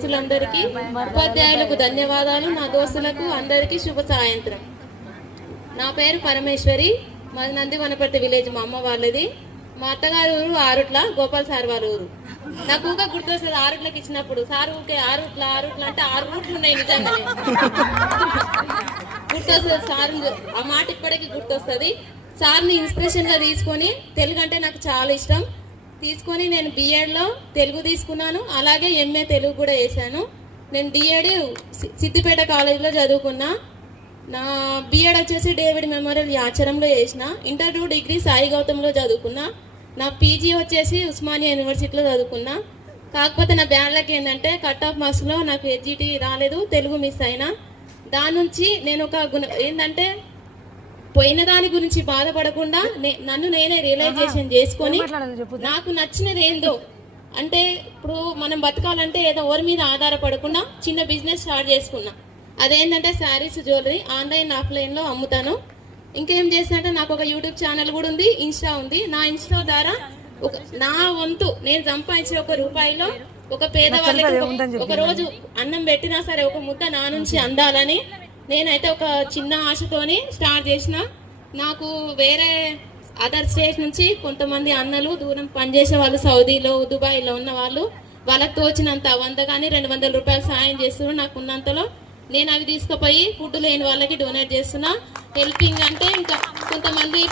దోస్తులందరికీ, ఉపాధ్యాయులకు ధన్యవాదాలు, నా దోస్తులకు అందరికీ శుభ సాయంత్రం. నా పేరు పరమేశ్వరి, మాది నంది వనపర్తి విలేజ్, మా అమ్మ వాళ్ళది. మా అత్తగారి ఊరు ఆరుట్ల, గోపాల్ సార్ వాళ్ళ ఊరు. నాకు ఊగా గుర్తొస్తుంది ఆరుట్లకి ఇచ్చినప్పుడు. సార్ ఊకే ఆరుట్ల అంటే 6 రూట్లు ఉన్నాయి నిజంగానే గుర్తొస్తుంది సార్. ఆ మాట ఇప్పటికీ గుర్తొస్తుంది. సార్ని ఇన్స్పిరేషన్ గా తీసుకొని, తెలుగు అంటే నాకు చాలా ఇష్టం తీసుకొని నేను బిఎడ్లో తెలుగు తీసుకున్నాను. అలాగే ఎంఏ తెలుగు కూడా చేశాను. నేను డిఎడ్ సిద్దిపేట కాలేజీలో చదువుకున్నా. నా బిఎడ్ వచ్చేసి డేవిడ్ మెమోరియల్ యాచరంలో చేసిన. ఇంటర్ 2 డిగ్రీ సాయి గౌతంలో చదువుకున్నా. నా పీజీ వచ్చేసి ఉస్మానియా యూనివర్సిటీలో చదువుకున్నా. కాకపోతే నా బ్యాడ్లకి ఏంటంటే కట్ ఆఫ్ మార్క్స్లో నాకు హెచ్జిటి రాలేదు, తెలుగు మిస్ అయినా. దాని నుంచి నేను ఏంటంటే పోయిన దాని గురించి బాధపడకుండా నన్ను నేనే రియలైజేషన్ చేసుకొని నాకు నచ్చినది ఏందో అంటే, ఇప్పుడు మనం బతకాలంటే ఏదో ఎవరి మీద ఆధారపడకుండా చిన్న బిజినెస్ స్టార్ట్ చేసుకున్నా. అదేంటంటే శారీస్, జ్యువెలరీ ఆన్లైన్ ఆఫ్లైన్లో అమ్ముతాను. ఇంకేం చేసినట్టే నాకు ఒక యూట్యూబ్ ఛానల్ కూడా ఉంది, ఇన్స్టా ఉంది. నా ఇన్స్టా ద్వారా నా వంతు నేను సంపాదించిన ₹1 ఒక పేదవాళ్ళకి ఒక రోజు అన్నం పెట్టినా సరే ఒక ముద్ద నా నుంచి అందాలని నేనైతే ఒక చిన్న ఆశతోని స్టార్ట్ చేసిన. నాకు వేరే అదర్ స్టేట్ నుంచి కొంతమంది అన్నలు దూరం పనిచేసే వాళ్ళు, సౌదీలో, దుబాయ్లో ఉన్న వాళ్ళు, వాళ్ళకి తోచినంత 100 కానీ ₹200 సాయం చేస్తున్నారు. నాకు ఉన్నంతలో నేను అవి తీసుకుపోయి ఫుడ్ లేని వాళ్ళకి డొనేట్ చేస్తున్నా. హెల్పింగ్ అంటే ఇంకా కొంతమంది